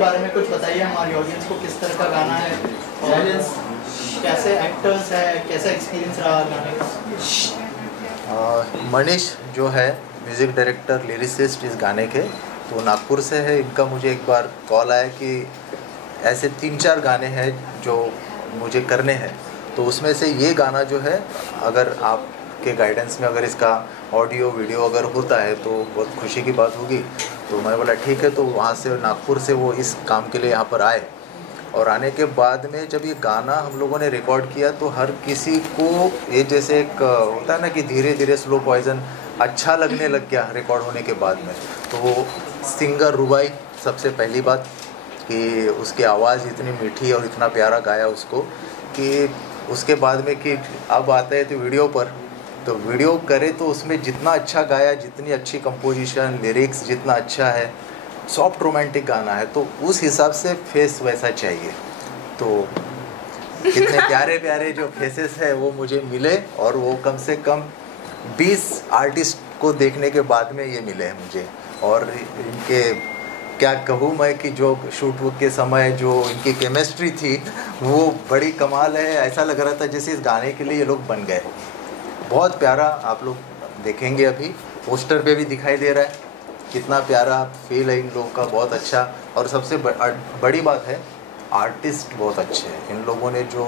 बारे में कुछ बताइए हमारी ऑडियंस को, किस तरह का गाना है और कैसे एक्टर्स है, कैसा एक्सपीरियंस रहा गाने का। मनीष जो है म्यूज़िक डायरेक्टर लिरिसिस्ट इस गाने के, तो नागपुर से है। इनका मुझे एक बार कॉल आया कि ऐसे 3-4 गाने हैं जो मुझे करने हैं, तो उसमें से ये गाना जो है अगर आपके गाइडेंस में अगर इसका ऑडियो वीडियो अगर होता है तो बहुत खुशी की बात होगी। तो मैं बोला ठीक है, तो वहाँ से नागपुर से वो इस काम के लिए यहाँ पर आए। और आने के बाद में जब ये गाना हम लोगों ने रिकॉर्ड किया तो हर किसी को ये जैसे एक होता है ना कि धीरे धीरे स्लो पॉइजन अच्छा लगने लग गया रिकॉर्ड होने के बाद में। तो वो सिंगर रुबाई, सबसे पहली बात कि उसकी आवाज़ इतनी मीठी और इतना प्यारा गाया उसको, कि उसके बाद में कि अब आता है तो वीडियो पर, तो वीडियो करे तो उसमें जितना अच्छा गाया, जितनी अच्छी कंपोजिशन, लिरिक्स जितना अच्छा है, सॉफ्ट रोमांटिक गाना है, तो उस हिसाब से फेस वैसा चाहिए। तो इतने प्यारे प्यारे जो फेसेस है वो मुझे मिले, और वो कम से कम 20 आर्टिस्ट को देखने के बाद में ये मिले हैं मुझे। और इनके क्या कहूँ मैं कि जो शूट के समय जो इनकी केमिस्ट्री थी वो बड़ी कमाल है। ऐसा लग रहा था जैसे इस गाने के लिए ये लोग बन गए। बहुत प्यारा, आप लोग देखेंगे अभी पोस्टर पे भी दिखाई दे रहा है कितना प्यारा फील है इन लोगों का, बहुत अच्छा। और सबसे बड़ी बात है आर्टिस्ट बहुत अच्छे हैं इन लोगों ने जो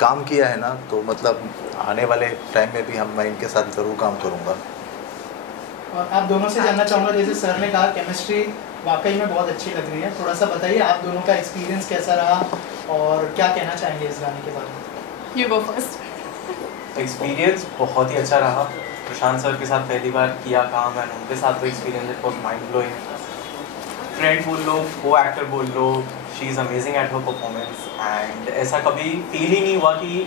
काम किया है ना, तो मतलब आने वाले टाइम में भी मैं इनके साथ ज़रूर काम करूँगा। और आप दोनों से जानना चाहूँगा, जैसे सर ने कहा केमिस्ट्री वाकई में बहुत अच्छी लग रही है, थोड़ा सा बताइए आप दोनों का एक्सपीरियंस कैसा रहा और क्या कहना चाहेंगे इस गाने के बारे में। You go first। एक्सपीरियंस बहुत ही अच्छा रहा। प्रशांत सर के साथ पहली बार किया काम, एंड उनके साथ वो एक्सपीरियंस बहुत माइंड ब्लोइंग। फ्रेंड बोल लो, को एक्टर बोल लो, she is amazing at her performance. And ऐसा कभी फील ही नहीं हुआ कि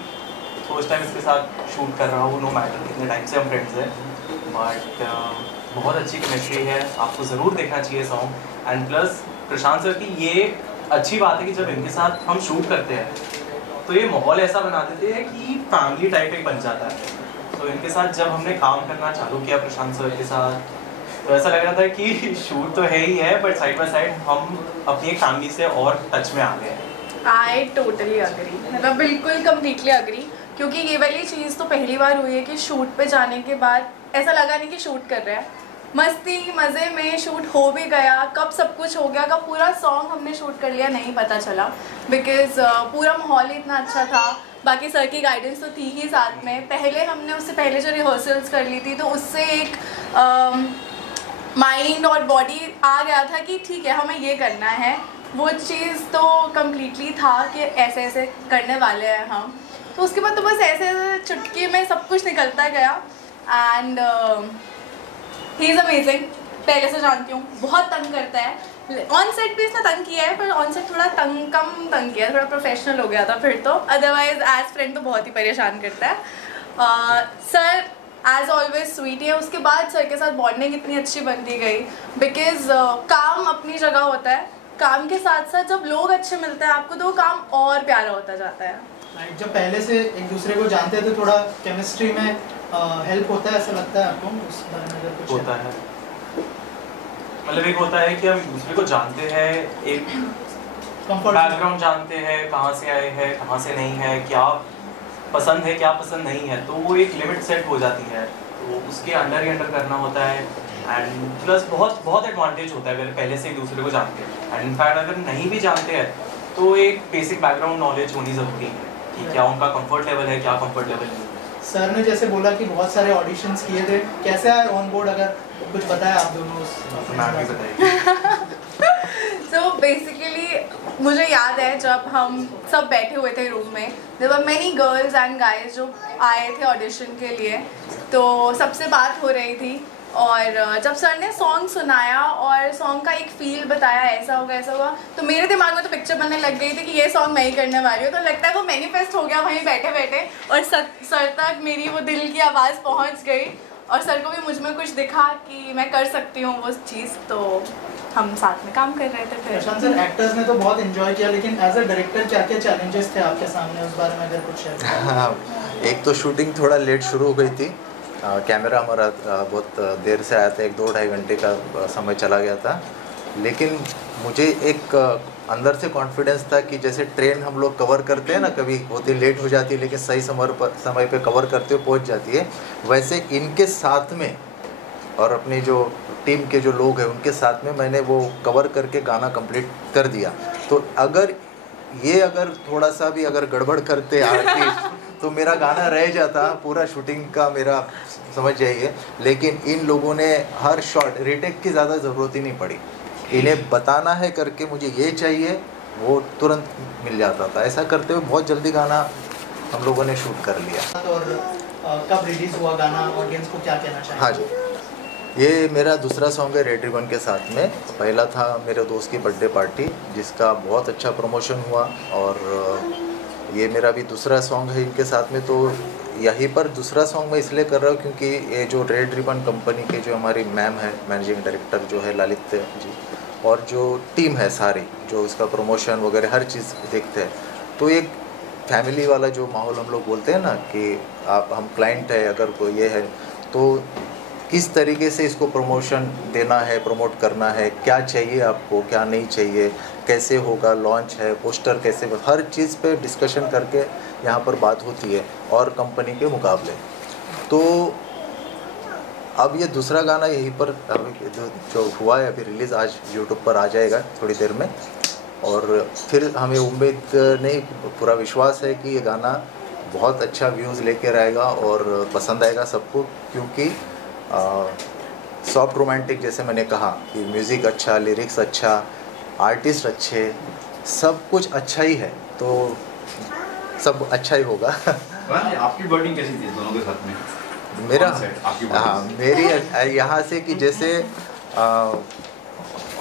फर्स्ट टाइम इसके साथ शूट कर रहा हूँ, नो मैटर कितने टाइम से हम फ्रेंड्स हैं। बट बहुत अच्छी केमिस्ट्री है, आपको ज़रूर देखना चाहिए song. And plus Prashant sir की ये अच्छी बात है कि जब इनके साथ हम शूट करते हैं तो ये माहौल ऐसा बना देते हैं कि फैमिली टाइप एक बन जाता है। तो इनके साथ जब हमने काम करना चालू किया प्रशांत सर के साथ, तो ऐसा लग रहा था कि शूट तो है ही है, बट साइड बाय साइड हम अपनी एक फैमिली से और टच में आ गए हैं। आई टोटली अग्री, मतलब बिल्कुल कम्प्लीटली अग्री, क्योंकि ये वाली चीज़ तो पहली बार हुई है कि शूट पे जाने के बाद ऐसा लगा नहीं कि शूट कर रहे हैं, मस्ती मज़े में शूट हो भी गया। कब सब कुछ हो गया, कब पूरा सॉन्ग हमने शूट कर लिया नहीं पता चला, बिकॉज़ पूरा माहौल ही इतना अच्छा था। बाकी सर की गाइडेंस तो थी ही साथ में। पहले हमने उससे पहले जो रिहर्सल्स कर ली थी, तो उससे एक माइंड और बॉडी आ गया था कि ठीक है हमें ये करना है। वो चीज़ तो कम्प्लीटली था कि ऐसे ऐसे करने वाले हैं हम। तो उसके बाद तो बस ऐसे ऐसे चुटकी में सब कुछ निकलता गया। एंड ही इज़ अमेजिंग, पहले से जानती हूँ, बहुत तंग करता है। ऑन सेट भी इसने तंग किया है, पर ऑन सेट थोड़ा कम तंग किया है, थोड़ा प्रोफेशनल हो गया था फिर तो। अदरवाइज एज फ्रेंड तो बहुत ही परेशान करता है। सर एज ऑलवेज स्वीट है। उसके बाद सर के साथ बॉन्डिंग इतनी अच्छी बनती गई, बिकॉज काम अपनी जगह होता है, काम के साथ साथ जब लोग अच्छे मिलते हैं आपको तो वो काम और प्यारा होता जाता है। जब पहले से एक दूसरे को जानते हैं तो थोड़ा केमिस्ट्री में हेल्प होता है, ऐसा लगता है आपको? उस बारे में अगर कुछ होता है, मतलब एक होता है कि हम दूसरे को जानते हैं, एक बैकग्राउंड जानते हैं, कहाँ से आए हैं कहाँ से नहीं है, क्या पसंद है क्या पसंद नहीं है, तो वो एक लिमिट सेट हो जाती है, तो उसके अंडर ही अंडर करना होता है। एंड प्लस बहुत एडवांटेज होता है अगर पहले से एक दूसरे को जानते हैं। एंड इनफैक्ट अगर नहीं भी जानते हैं तो एक बेसिक बैकग्राउंड नॉलेज होनी ज़रूरी है कि क्या उनका कंफर्ट लेवल है, क्या कंफर्ट लेवल नहीं। सर ने जैसे बोला कि बहुत सारे ऑडिशंस किए थे, कैसे आए ऑन बोर्ड, अगर कुछ बताया आप दोनों? मैम भी बताइए। So basically मुझे याद है जब हम सब बैठे हुए थे रूम में, there were many girls and guys जो आए थे ऑडिशन के लिए, तो सबसे बात हो रही थी। और जब सर ने सॉन्ग सुनाया और सॉन्ग का एक फील बताया, ऐसा होगा ऐसा होगा, तो मेरे दिमाग में तो पिक्चर बनने लग गई थी कि ये सॉन्ग मैं ही करने वाली हूँ। तो लगता है वो मैनिफेस्ट हो गया वहीं बैठे बैठे, और सर तक मेरी वो दिल की आवाज़ पहुँच गई, और सर को भी मुझ में कुछ दिखा कि मैं कर सकती हूँ वो चीज़, तो हम साथ में काम कर रहे थे। फिर प्रशांत सर, एक्टर्स ने तो बहुत एंजॉय किया, लेकिन एज अ डायरेक्टर क्या क्या चैलेंजेस थे आपके सामने, उस बारे में अगर कुछ शेयर करें? हाँ, एक तो शूटिंग थोड़ा लेट शुरू हो गई थी। कैमरा हमारा बहुत देर से आया था, 1-2 ढाई घंटे का समय चला गया था, लेकिन मुझे एक अंदर से कॉन्फिडेंस था कि जैसे ट्रेन हम लोग कवर करते हैं ना, कभी होती लेट हो जाती है लेकिन सही समय पे कवर करते हुए पहुंच जाती है, वैसे इनके साथ में और अपनी जो टीम के जो लोग हैं उनके साथ में मैंने वो कवर करके गाना कंप्लीट कर दिया। तो अगर थोड़ा सा भी अगर गड़बड़ करते आर्टिस्ट तो मेरा गाना रह जाता पूरा शूटिंग का, मेरा समझ जाइए। लेकिन इन लोगों ने हर शॉट रीटेक की ज़्यादा ज़रूरत ही नहीं पड़ी, इन्हें बताना है करके मुझे ये चाहिए, वो तुरंत मिल जाता था। ऐसा करते हुए बहुत जल्दी गाना हम लोगों ने शूट कर लिया। और कब रिलीज़ हुआ गाना, ऑडियंस को क्या कहना चाहिए? हाँ जी, ये मेरा दूसरा सॉन्ग है रेड रिबन के साथ में। पहला था मेरे दोस्त की बर्थडे पार्टी जिसका बहुत अच्छा प्रमोशन हुआ, और ये मेरा भी दूसरा सॉन्ग है इनके साथ में। तो यहीं पर दूसरा सॉन्ग मैं इसलिए कर रहा हूँ क्योंकि ये जो रेड रिबन कंपनी के जो हमारी मैम है, मैनेजिंग डायरेक्टर जो है ललित जी, और जो टीम है सारी जो इसका प्रमोशन वगैरह हर चीज़ देखते हैं, तो एक फैमिली वाला जो माहौल हम लोग बोलते हैं ना कि हम क्लाइंट है, अगर कोई ये है तो किस तरीके से इसको प्रमोशन देना है, प्रमोट करना है, क्या चाहिए आपको, क्या नहीं चाहिए, कैसे होगा, लॉन्च है, पोस्टर कैसे, हर चीज़ पे डिस्कशन करके यहाँ पर बात होती है और कंपनी के मुकाबले। तो अब ये दूसरा गाना यहीं पर जो हुआ है अभी रिलीज़, आज यूट्यूब पर आ जाएगा थोड़ी देर में, और फिर हमें उम्मीद नहीं, पूरा विश्वास है कि ये गाना बहुत अच्छा व्यूज़ लेकर आएगा और पसंद आएगा सबको, क्योंकि सॉफ्ट रोमांटिक जैसे मैंने कहा कि म्यूज़िक अच्छा, लिरिक्स अच्छा, आर्टिस्ट अच्छे, सब कुछ अच्छा ही है, तो सब अच्छा ही होगा। आपकी बॉन्डिंग कैसी थी दोनों के साथ में? मेरा आपकी हाँ, मेरी यहाँ से कि जैसे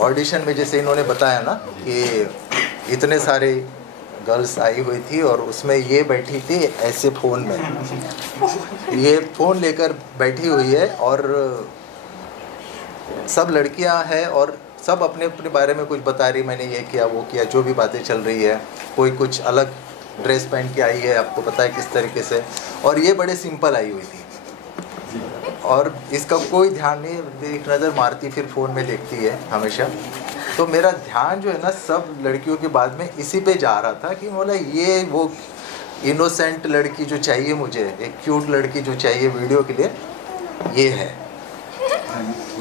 ऑडिशन में जैसे इन्होंने बताया ना कि इतने सारे गर्ल्स आई हुई थी और उसमें ये बैठी थी ऐसे फ़ोन में, ये फ़ोन लेकर बैठी हुई है, और सब लड़कियां हैं और सब अपने अपने बारे में कुछ बता रही, मैंने ये किया वो किया, जो भी बातें चल रही है। कोई कुछ अलग ड्रेस पहन के आई है, आपको पता है किस तरीके से, और ये बड़े सिंपल आई हुई थी और इसका कोई ध्यान नहीं, एक नज़र मारती फिर फ़ोन में देखती है हमेशा। तो मेरा ध्यान जो है ना सब लड़कियों के बाद में इसी पे जा रहा था कि बोला ये वो इनोसेंट लड़की जो चाहिए मुझे, एक क्यूट लड़की जो चाहिए वीडियो के लिए, ये है।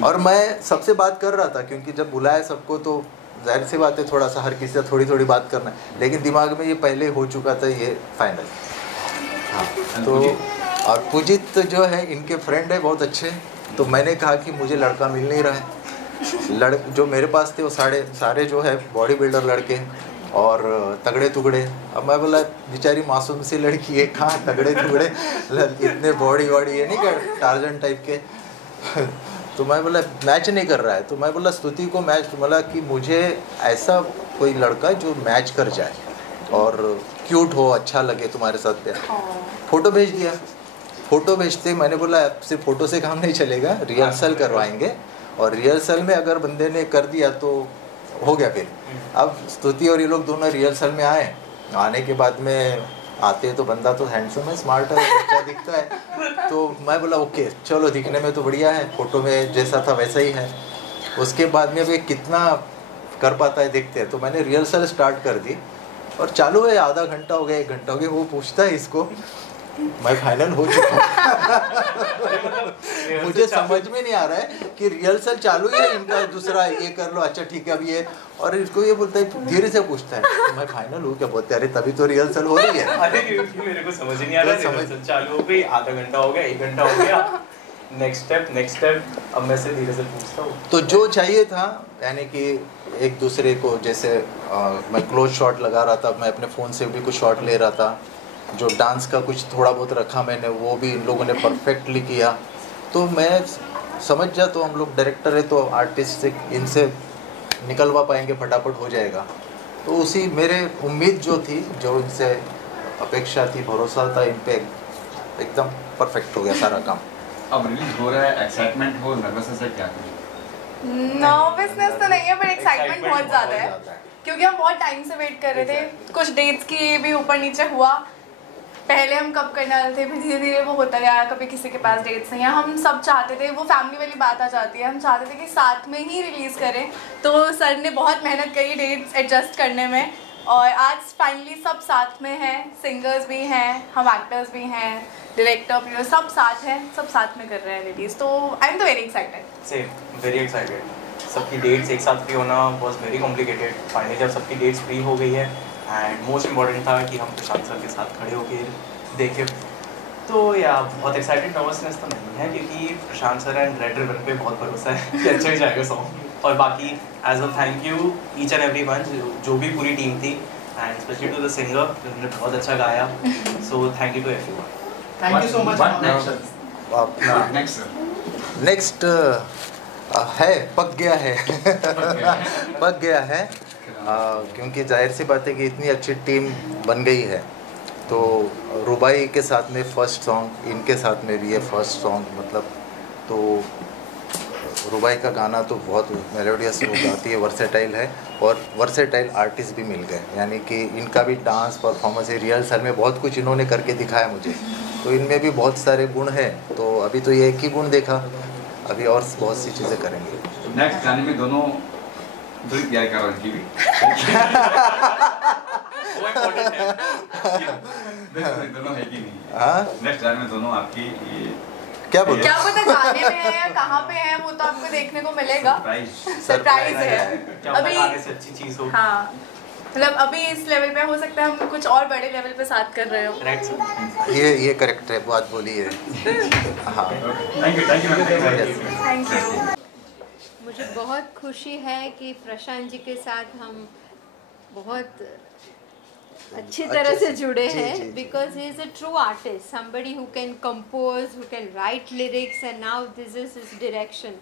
और मैं सबसे बात कर रहा था क्योंकि जब बुलाया सबको तो जाहिर सी बात है थोड़ा सा हर किसी से थोड़ी थोड़ी बात करना है, लेकिन दिमाग में ये पहले हो चुका था ये फाइनल। हाँ, तो और पुजित जो है इनके फ्रेंड है बहुत अच्छे, तो मैंने कहा कि मुझे लड़का मिल नहीं रहा है, जो मेरे पास थे वो सारे जो है बॉडी बिल्डर लड़के और तगड़े टुगड़े। अब मैं बोला बेचारी मासूम सी लड़की है, कहाँ तगड़े टुगड़े, इतने बॉडी ये नहीं कर टार्जन टाइप के। तो मैं बोला मैच नहीं कर रहा है, तो मैं बोला स्तुति को मैच, बोला कि मुझे ऐसा कोई लड़का जो मैच कर जाए और क्यूट हो, अच्छा लगे तुम्हारे साथ पे। फ़ोटो भेज दिया, फ़ोटो भेजते मैंने बोला सिर्फ फ़ोटो से काम नहीं चलेगा, रिहर्सल करवाएंगे, और रिहर्सल में अगर बंदे ने कर दिया तो हो गया। फिर अब स्तुति और ये लोग दोनों रिहर्सल में आने के बाद में आते तो बंदा तो हैंडसम है, स्मार्ट है, अच्छा दिखता है, तो मैं बोला ओके चलो दिखने में तो बढ़िया है, फ़ोटो में जैसा था वैसा ही है। उसके बाद में अब ये कितना कर पाता है देखते हैं, तो मैंने रिहर्सल स्टार्ट कर दी और चालू है, आधा घंटा हो गया, 1 घंटा हो गया, वो पूछता है इसको मैं फाइनल हो चुका हूँ। मुझे समझ में नहीं आ रहा है कि रिहर्सल चालू है इनका, दूसरा ये कर लो, अच्छा ठीक है अब ये, और इसको ये बोलता है धीरे से पूछता है तो मैं फाइनल हूँ क्या, बोलते अरे तभी तो रिहर्सल हो रही है। अरे मेरे को समझ ही नहीं आ रहा, रिहर्सल चालू हो गई, आधा घंटा हो गया, 1 घंटा हो गया, नेक्स्ट स्टेप, अब मैं से धीरे से पूछता हूँ। तो जो चाहिए था यानी कि एक दूसरे को जैसे मैं क्लोज शॉट लगा रहा था, मैं अपने फ़ोन से भी कुछ शॉट ले रहा था, जो डांस का कुछ थोड़ा बहुत रखा मैंने वो भी इन लोगों ने परफेक्टली किया। तो मैं समझ जा, तो हम लोग डायरेक्टर है तो आर्टिस्ट से इनसे निकलवा पाएंगे, फटाफट हो जाएगा। तो उसी मेरे उम्मीद जो थी, जो इनसे अपेक्षा थी, भरोसा था इन पे, एकदम परफेक्ट हो गया सारा काम। अब रिलीज हो रहा है, एक्साइटमेंट हो, नर्वसनेस है, क्या करें? नर्वसनेस तो नहीं है पर एक्साइटमेंट बहुत ज़्यादा है, क्योंकि हम बहुत टाइम से वेट कर रहे थे, कुछ डेट्स की भी ऊपर नीचे हुआ, पहले हम कब करने वाले थे, फिर धीरे धीरे वो होता गया, कभी किसी के पास डेट्स नहीं है। हम सब चाहते थे, वो फैमिली वाली बात आ जाती है, हम चाहते थे कि साथ में ही रिलीज़ करें। तो सर ने बहुत मेहनत करी डेट्स एडजस्ट करने में, और आज फाइनली सब साथ में हैं, सिंगर्स भी हैं, हम एक्टर्स भी हैं, डायरेक्टर प्रोड्यूसर सब साथ हैं, सब साथ में कर रहे हैं रिलीज़। तो आई एम तो very excited. Same, very excited. सबकी डेट्स एक साथ फ्री होना वॉज वेरी कॉम्प्लिकेटेड। फाइनली जब सबकी डेट्स फ्री हो गई है, एंड मोस्ट इम्पॉर्टेंट था कि हम प्रशांत सर के साथ खड़े होकर देखें। तो या बहुत एक्साइटेड, नर्वसनेस तो नहीं है, क्योंकि प्रशांत सर एंड रेड रिबन पे बहुत भरोसा है कि अच्छा ही जाएगा सॉन्ग। और बाकी as a thank you each and every one, जो भी पूरी टीम थी, and specially to the singer जिन्होंने बहुत अच्छा गाया। So thank you to everyone. Thank you so much. Next है, पक गया है पक गया है, क्योंकि जाहिर सी बात है कि इतनी अच्छी टीम बन गई है। तो रुबाई के साथ में फर्स्ट सॉन्ग, इनके साथ में भी है फर्स्ट सॉन्ग, मतलब तो रुबाई का गाना तो बहुत मेलोडियस हो जाती है, वर्सेटाइल है, और वर्सेटाइल आर्टिस्ट भी मिल गए, यानी कि इनका भी डांस परफॉर्मेंस है, रिहर्सल में बहुत कुछ इन्होंने करके दिखाया मुझे। तो इनमें भी बहुत सारे गुण हैं। तो अभी तो ये एक ही गुण देखा, अभी और बहुत सी चीज़ें करेंगे। नेक्स्ट गाने में दोनों थोड़ी तैयारी कर रहे हैं वो इम्पोर्टेंट है। दोनों है कि नहीं? हाँ, नेक्स्ट गाने में दोनों आपकी क्या बोल क्या पता गाने में है या कहाँ पे है, वो तो आपको देखने को मिलेगा। सरप्राइज है क्या अभी। गाने से अच्छी चीज़ हो। हाँ, मतलब अभी इस लेवल पे हो सकता है हम कुछ और बड़े लेवल पे साथ कर रहे हो। राइट सर, ये करेक्ट है, बात बोली है। हाँ, थैंक यू। मुझे बहुत खुशी है कि प्रशांत जी के साथ हम बहुत अच्छी तरह से जुड़े हैं, because he is a true artist, somebody who can compose, who can write lyrics, and now this is his direction.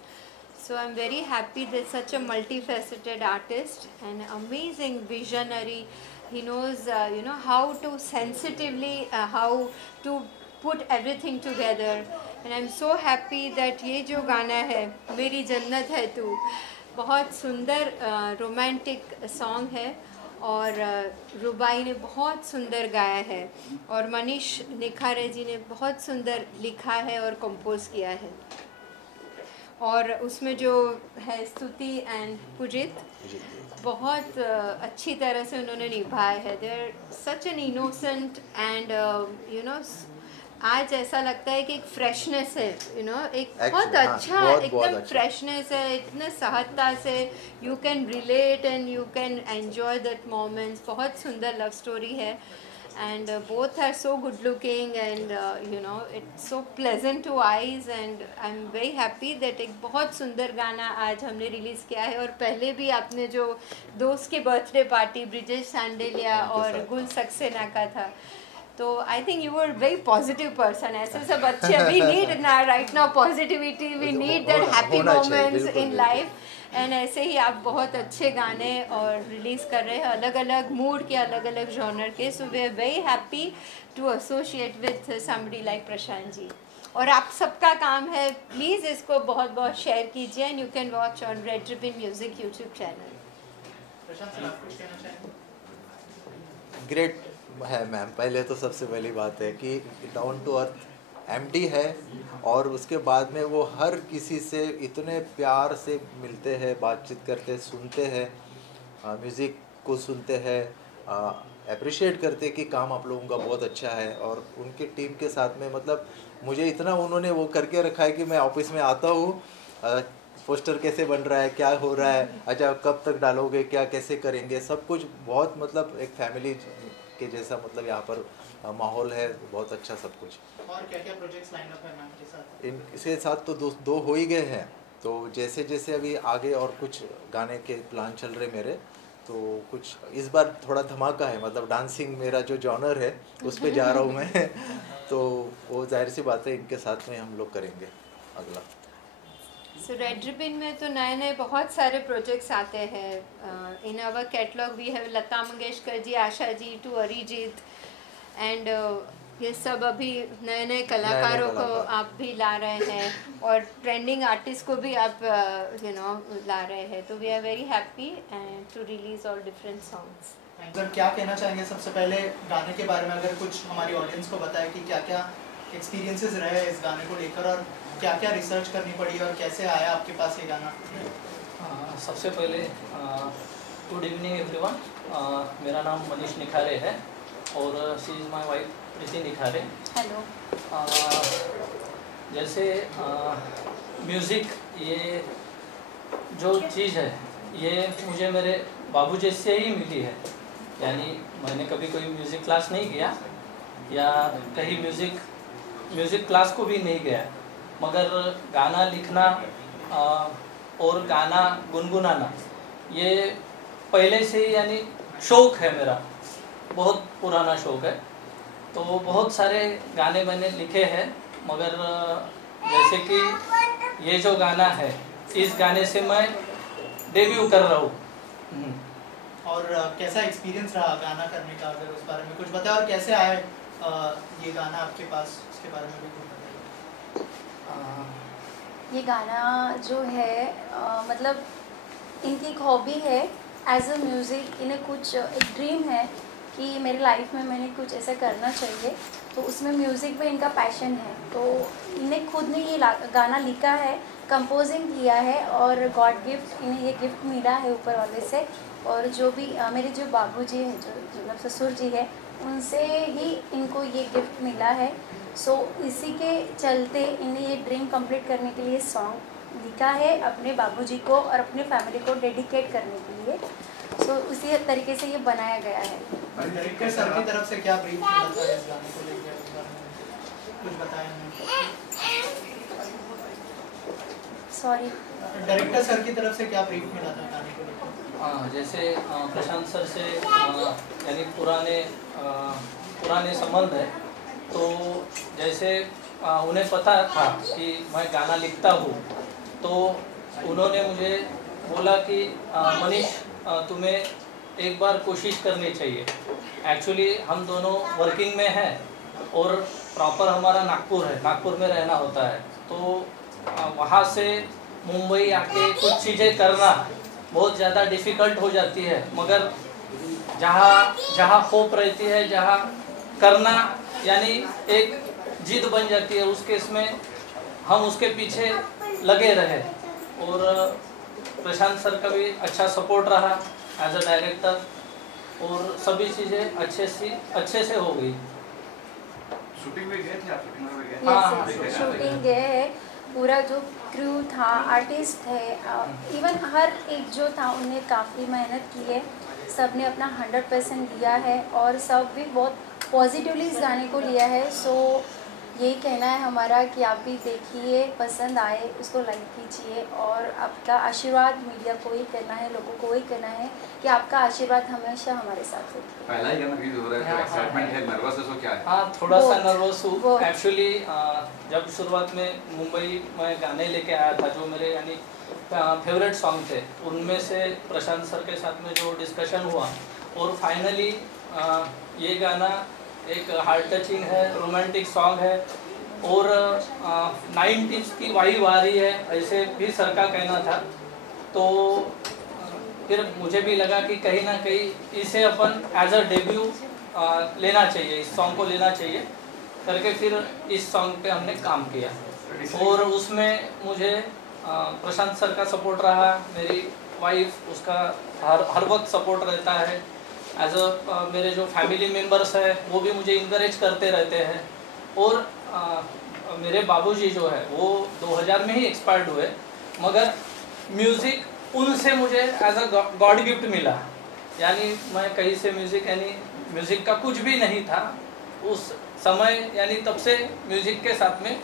So I'm very happy that such a multifaceted artist and amazing visionary. He knows, how to sensitively, how to put everything together. And I'm so happy that ये जो गाना है, मेरी जन्नत है तू, बहुत सुंदर रोमांटिक सॉन्ग है, और रुबाई ने बहुत सुंदर गाया है, और मनीष निखारे जी ने बहुत सुंदर लिखा है और कंपोज किया है, और उसमें जो है स्तुति एंड पुजित बहुत अच्छी तरह से उन्होंने निभाया है। They are such an innocent and आज ऐसा लगता है कि एक फ्रेशनेस है, एक बहुत अच्छा, एकदम फ्रेशनेस है, इतने सहजता से you can relate and you can enjoy that moments. बहुत सुंदर लव स्टोरी है, and both are so good looking, and it's so pleasant to eyes, and I'm very happy that एक बहुत सुंदर गाना आज हमने रिलीज़ किया है। और पहले भी आपने जो दोस्त के बर्थडे पार्टी ब्रिजेश सांडेलिया और गुल सक्सेना का था, तो I think you are very positive person. ऐसे सब अच्छे, वी नीड ना right now positivity, we need that happy moments in life, and ऐसे ही आप बहुत अच्छे गाने और रिलीज़ कर रहे हैं, अलग अलग मूड के, अलग अलग जॉनर के। So we are very happy to associate with somebody like Prashant ji. और आप सबका काम है, प्लीज़ इसको बहुत बहुत शेयर कीजिए, and you can watch on red ribbon music YouTube channel. Great है मैम। पहले तो सबसे पहली बात है कि डाउन टू अर्थ एमडी है, और उसके बाद में वो हर किसी से इतने प्यार से मिलते हैं, बातचीत करते हैं, सुनते हैं, म्यूज़िक को सुनते हैं, अप्रिशिएट करते हैं कि काम आप लोगों का बहुत अच्छा है। और उनके टीम के साथ में मतलब मुझे इतना उन्होंने वो करके रखा है कि मैं ऑफिस में आता हूँ, पोस्टर कैसे बन रहा है, क्या हो रहा है, अच्छा कब तक डालोगे, क्या कैसे करेंगे, सब कुछ बहुत मतलब एक फैमिली के जैसा मतलब यहाँ पर माहौल है, बहुत अच्छा सब कुछ। और क्या क्या प्रोजेक्ट्स लाइन अप है मैम के साथ? इनके साथ तो दो हो ही गए हैं, तो जैसे जैसे अभी आगे और कुछ गाने के प्लान चल रहे मेरे, तो कुछ इस बार थोड़ा धमाका है, मतलब डांसिंग मेरा जो जॉनर है उस पे जा रहा हूँ मैं तो वो जाहिर सी बात है इनके साथ में हम लोग करेंगे अगला। सो रेड रिबन में तो नए नए बहुत सारे प्रोजेक्ट्स आते हैं। In our catalogue we have Lata Mangeshkar ji, Asha ji to Arijit, and ये सब अभी नए नए कलाकारों को आप भी ला रहे हैं, और ट्रेंडिंग आर्टिस्ट को भी आप ला रहे हैं। तो we are very happy and to release all different songs. Sir क्या कहना चाहेंगे सबसे पहले गाने के बारे में, अगर कुछ हमारी ऑडियंस को बताए कि क्या क्या एक्सपीरियंसेस रहे इस गाने को लेकर और क्या क्या रिसर्च करनी पड़ी और कैसे आया आपके पास ये गाना? सबसे पहले गुड इवनिंग एवरीवन, मेरा नाम मनीष निखारे है और she is my wife Preeti Nikhare. Hello. जैसे म्यूज़िक ये जो चीज़ है ये मुझे मेरे बाबूजी से ही मिली है। यानी मैंने कभी कोई म्यूज़िक क्लास नहीं किया या कहीं म्यूज़िक क्लास को भी नहीं गया, मगर गाना लिखना और गाना गुनगुनाना ये पहले से ही यानी शौक़ है मेरा, बहुत पुराना शौक़ है। तो बहुत सारे गाने मैंने लिखे हैं, मगर जैसे कि ये जो गाना है इस गाने से मैं डेब्यू कर रहा हूँ। और कैसा एक्सपीरियंस रहा गाना करने का, अगर उस बारे में कुछ बताएं, और कैसे आए ये गाना आपके पास, उसके बारे में भी कुछ बताइए। ये गाना जो है मतलब इनकी एक हॉबी है एज अ म्यूज़िक। इन्हें कुछ एक ड्रीम है कि मेरी लाइफ में मैंने कुछ ऐसा करना चाहिए, तो उसमें म्यूज़िक में इनका पैशन है। तो इन्हें खुद ने ये गाना लिखा है, कंपोजिंग किया है और गॉड गिफ्ट, इन्हें ये गिफ्ट मिला है ऊपर वाले से। और जो भी मेरे जो बाबूजी हैं, जो मतलब ससुर जी है, उनसे ही इनको ये गिफ्ट मिला है। सो इसी के चलते इन्हें ये ड्रीम कंप्लीट करने के लिए सॉन्ग लिखा है अपने बाबूजी को और अपने फैमिली को डेडिकेट करने के लिए। सो उसी तरीके से ये बनाया गया है। डायरेक्टर सर की तरफ से क्या ब्रीफ मिला था इस गाने को लेकर, कुछ बताएं हमें? सॉरी, डायरेक्टर सर की तरफ से क्या ब्रीफ मिला था गाने को लेकर? जैसे प्रशांत सर से यानी पुराने संबंध है, तो जैसे उन्हें पता था कि मैं गाना लिखता हूँ, तो उन्होंने मुझे बोला कि मनीष तुम्हें एक बार कोशिश करनी चाहिए। एक्चुअली हम दोनों वर्किंग में हैं और प्रॉपर हमारा नागपुर है, नागपुर में रहना होता है, तो वहाँ से मुंबई आके कुछ चीज़ें करना बहुत ज़्यादा डिफ़िकल्ट हो जाती है, मगर जहाँ होप रहती है, जहाँ करना यानी एक जिद बन जाती है, उस केस में हम उसके पीछे लगे रहे। और प्रशांत सर का भी अच्छा सपोर्ट रहा एज अ डायरेक्टर और सभी चीज़ें अच्छे से हो गई। शूटिंग में गए थे आप? शूटिंग में गए? हाँ, शूटिंग गए, पूरा जो क्रू था, आर्टिस्ट थे, इवन हर एक जो था उन्हें काफ़ी मेहनत की है। सब ने अपना 100% दिया है और सब भी बहुत पॉजिटिवली इस गाने को लिया है। सो यही कहना है हमारा कि आप भी देखिए, पसंद आए उसको लाइक कीजिए और आपका आशीर्वाद मीडिया को ही करना है, लोगों को ही करना है कि आपका आशीर्वाद हमेशा हमारे साथ हो। पहला ही गाना रिलीज हो रहा है, तो एक्साइटमेंट है, नर्वस है, सो क्या है? हाँ, थोड़ा सा नर्वस हूँ एक्चुअली। जब शुरुआत में मुंबई में गाने लेके आया था, जो मेरे यानी फेवरेट सॉन्ग थे, उनमें से प्रशांत सर के साथ में जो डिस्कशन हुआ और फाइनली ये गाना एक हार्ट टचिंग है, रोमांटिक सॉन्ग है और 90s की वाइब आ रही है, ऐसे भी सर का कहना था। तो फिर मुझे भी लगा कि कहीं ना कहीं इसे अपन एज अ डेब्यू लेना चाहिए, इस सॉन्ग को लेना चाहिए करके फिर इस सॉन्ग पे हमने काम किया। और उसमें मुझे प्रशांत सर का सपोर्ट रहा, मेरी वाइफ उसका हर वक्त सपोर्ट रहता है। एज अ मेरे जो फैमिली मेम्बर्स हैं वो भी मुझे इनकरेज करते रहते हैं। और मेरे बाबूजी जो है वो 2000 में ही एक्सपायर्ड हुए, मगर म्यूज़िक उनसे मुझे एज अ गॉड गिफ्ट मिला। यानी मैं कहीं से म्यूज़िक का कुछ भी नहीं था उस समय, यानी तब से म्यूज़िक के साथ में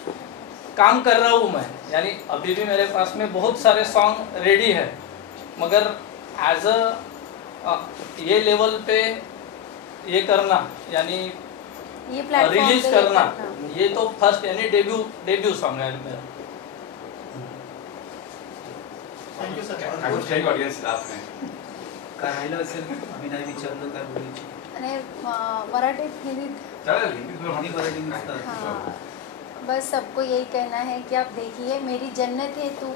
काम कर रहा हूँ मैं। यानी अभी भी मेरे पास में बहुत सारे सॉन्ग रेडी है, मगर एज अ ये लेवल पे ये करना यानी ये रिलीज करना, ये तो फर्स्ट यानी डेब्यू सॉन्ग है मेरा। Thank you sir. I would tell audience last में काय राहिलं असेल आम्ही नाही विचारलं काय बोलायची आणि मराठीत हिंदीत चल हिंदी हिंदी मराठी मिक्स हाँ, बस सबको यही कहना है कि आप देखिए मेरी जन्नत है तू,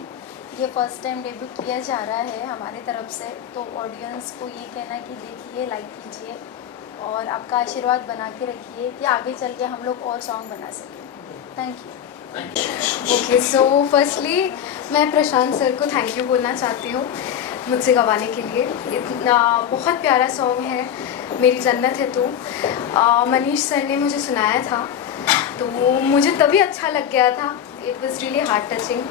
ये फर्स्ट टाइम डेब्यू किया जा रहा है हमारे तरफ से, तो ऑडियंस को ये कहना कि देखिए, लाइक कीजिए और आपका आशीर्वाद बना के रखिए कि आगे चल के हम लोग और सॉन्ग बना सकें। Thank you. Okay, so firstly मैं प्रशांत सर को थैंक यू बोलना चाहती हूँ मुझसे गवाने के लिए। इतना बहुत प्यारा सॉन्ग है, मेरी जन्नत है तू। मनीष सर ने मुझे सुनाया था तो मुझे तभी अच्छा लग गया था। It was really heart touching.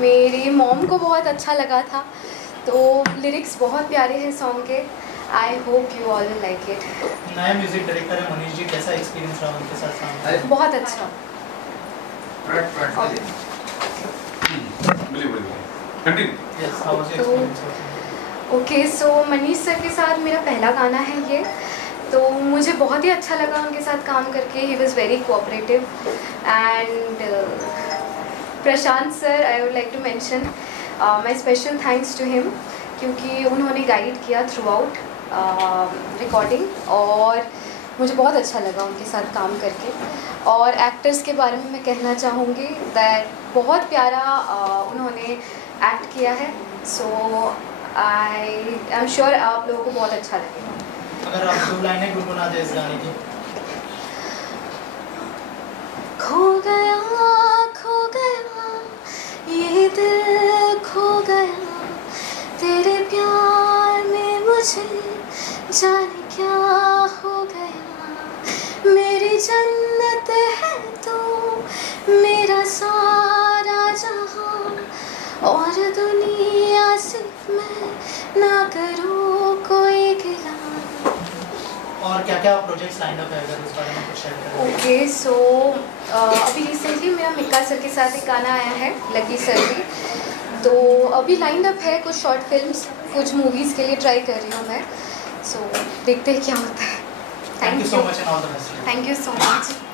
मेरी मॉम को बहुत अच्छा लगा था, तो लिरिक्स बहुत प्यारे हैं सॉन्ग के। I hope you all will like it. नया म्यूजिक डायरेक्टर है मनीष जी, कैसा एक्सपीरियंस रहा उनके साथ काम करके? बहुत अच्छा। ओके, सो मनीष सर के साथ मेरा पहला गाना है ये, तो मुझे बहुत ही अच्छा लगा उनके साथ काम करके। He was very cooperative. And Prashant sir, I would like to mention my special thanks to him, क्योंकि उन्होंने गाइड किया थ्रू आउट रिकॉर्डिंग और मुझे बहुत अच्छा लगा उनके साथ काम करके। और एक्टर्स के बारे में मैं कहना चाहूँगी दैट बहुत प्यारा उन्होंने एक्ट किया है। सो आई एम श्योर आप लोगों को बहुत अच्छा लगेगा। अगर आप 2 लाइनें गुनगुना दें इस गाने की। खो गया ये दिल, खो गया तेरे प्यार में, मुझे जाने क्या हो गया। मेरी जन्नत है तू, मेरा सारा जहां, और दुनिया से मैं ना करूँ कोई गिला। और क्या क्या प्रोजेक्ट्स लाइन अप है, अगर उस बारे में कुछ शेयर करें? ओके, सो अभी रिसेंटली मेरा मिक्का सर के साथ एक गाना आया है, लकी सर भी। तो अभी लाइन अप है कुछ शॉर्ट फिल्म्स, कुछ मूवीज़ के लिए ट्राई कर रही हूँ मैं। सो देखते हैं क्या होता है। Thank you so much and all the best. Thank you so much.